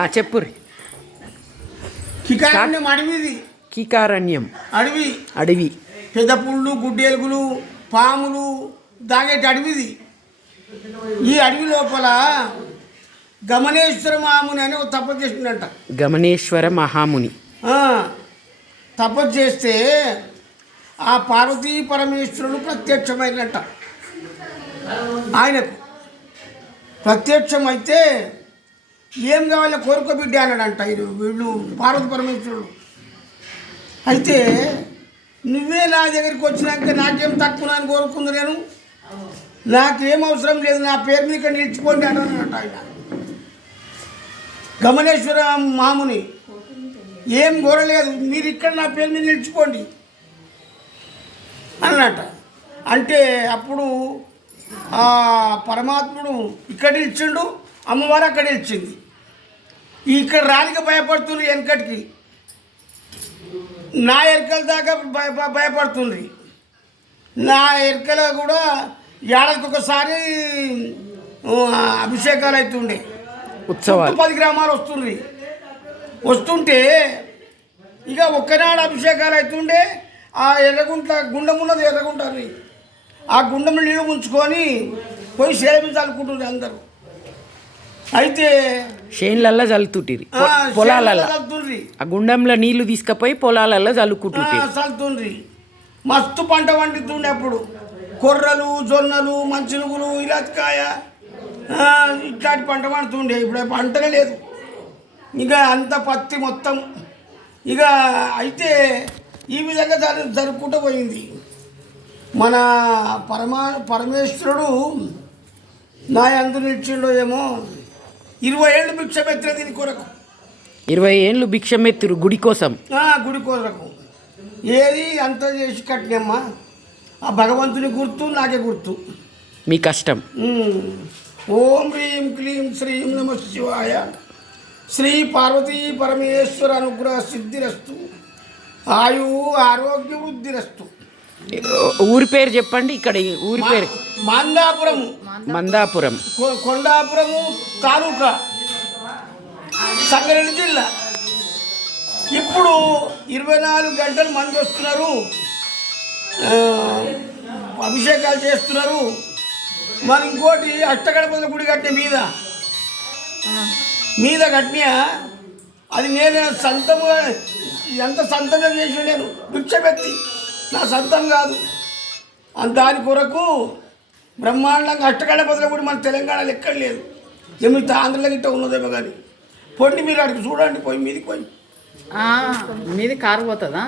ఆ, చెప్పురి కికారణ్యం అడవిది కీకారణ్యం అడవి. అడవి. పెద్ద పుళ్ళు గుడ్డేలుగులు పాములు దాగేటి అడవిది. ఈ అడవి లోపల గమనేశ్వర మాముని అని ఒక తపస్సు చేసిండంట. గమనేశ్వర మహాముని. తపస్సు చేస్తే ఆ పార్వతీ పరమేశ్వరుడు ప్రత్యక్షమైనట్ట ఆయనకు. ప్రత్యక్షమైతే ఏం కావాలో కోరుకో బిడ్డ అన్నాడంట వీళ్ళు వీళ్ళు పార్వతి పరమేశ్వరుడు. అయితే నువ్వే నా దగ్గరికి వచ్చినాక నాకేం తక్కువ అని కోరుకుంది నేను? నాకేం అవసరం లేదు నా పేరు మీద ఇక్కడ నిలిచిపోండి అన్నాడంట ఆయన. గమనేశ్వర మాముని ఏం కోరలేదు మీరు ఇక్కడ నా పేరు మీద నిలిచిపోండి అన్నట అంటే అప్పుడు పరమాత్ముడు ఇక్కడ నిలిచిండు అమ్మవారు అక్కడ నిలిచింది. ఇక్కడ రానికి భయపడుతుంది వెనకటికి. నా ఎరకల దాకా భయ భయ- భయపడుతుంది. నా ఎరకల కూడా ఏడాదికి ఒకసారి అభిషేకాలు అవుతుండే ఉత్సవాలు. పది గ్రామాలు వస్తుంది. వస్తుంటే ఇక ఒక్కనాడు అభిషేకాలు అవుతుండే ఆ ఎర్రగుంట గుండం ఉన్నది ఎర్రగుంట ఆ గుండం నీళ్ళు ఉంచుకొని పోయి సేవించి అనుకుంటుంది అందరూ. అయితే చేన్లల్లో చల్లుతుంటిరి. పొలాలల్లో. ఆ గుండంలో నీళ్ళు తీసుకపోయి పొలాలల్లో చల్లుకుంటుంటిరి. ఆ, చల్లుతుండ్రి. మస్తు పంట పండుతుండే అప్పుడు కొర్రలు జొన్నలు మంచినుగులు ఇలాకాయ ఇట్లాంటి పంట పండుతుండే. ఇప్పుడు పంటనే లేదు. ఇక అంత పత్తి మొత్తం. ఇక అయితే ఈ విధంగా జరు జరుపుకుంటూ పోయింది. మన పరమా పరమేశ్వరుడు నా అందు నిలిచిండో ఏమో ఇరవై ఏళ్ళు భిక్ష పెట్టిన దీని కొరకు. ఇరవై ఏళ్ళు భిక్షమెత్తురు గుడి కోసం. ఆ, గుడి కొరకు. ఏది అంత చేసి కట్టినమ్మా? ఆ భగవంతుని గుర్తు నాకే గుర్తు. మీ కష్టం. ఓం హ్రీం క్లీం శ్రీం నమ శివాయ. శ్రీ పార్వతీ పరమేశ్వర అనుగ్రహ సిద్ధిరస్తు. ఆయు ఆరోగ్య వృద్ధిరస్తు. ఊరి పేరు చెప్పండి ఇక్కడ ఊరి పేరు. మాందాపురము మందాపురం. కొ- కొండాపురము తాలూకా సంగారెడ్డి జిల్లా. ఇప్పుడు ఇరవై నాలుగు గంటలు మంది వస్తున్నారు. అభిషేకాలు చేస్తున్నారు. మరి ఇంకోటి అష్టగడపల గుడి కట్టిన మీద. మీద కట్టిన అది నేను సొంతము ఎంత సొంతంగా చేసి నేను భిక్షపెత్తి నా సొంతం కాదు. దాని కొరకు బ్రహ్మాండంగా అష్టగడపతుల గుడి మన తెలంగాణలో ఎక్కడ లేదు. ఏమి ఆంధ్రలో గిట్ట ఉన్నదేమో కానీ పొండి మీరు అడిగి చూడండి పోయి మీది పోయి. మీది కారు పోతుందా?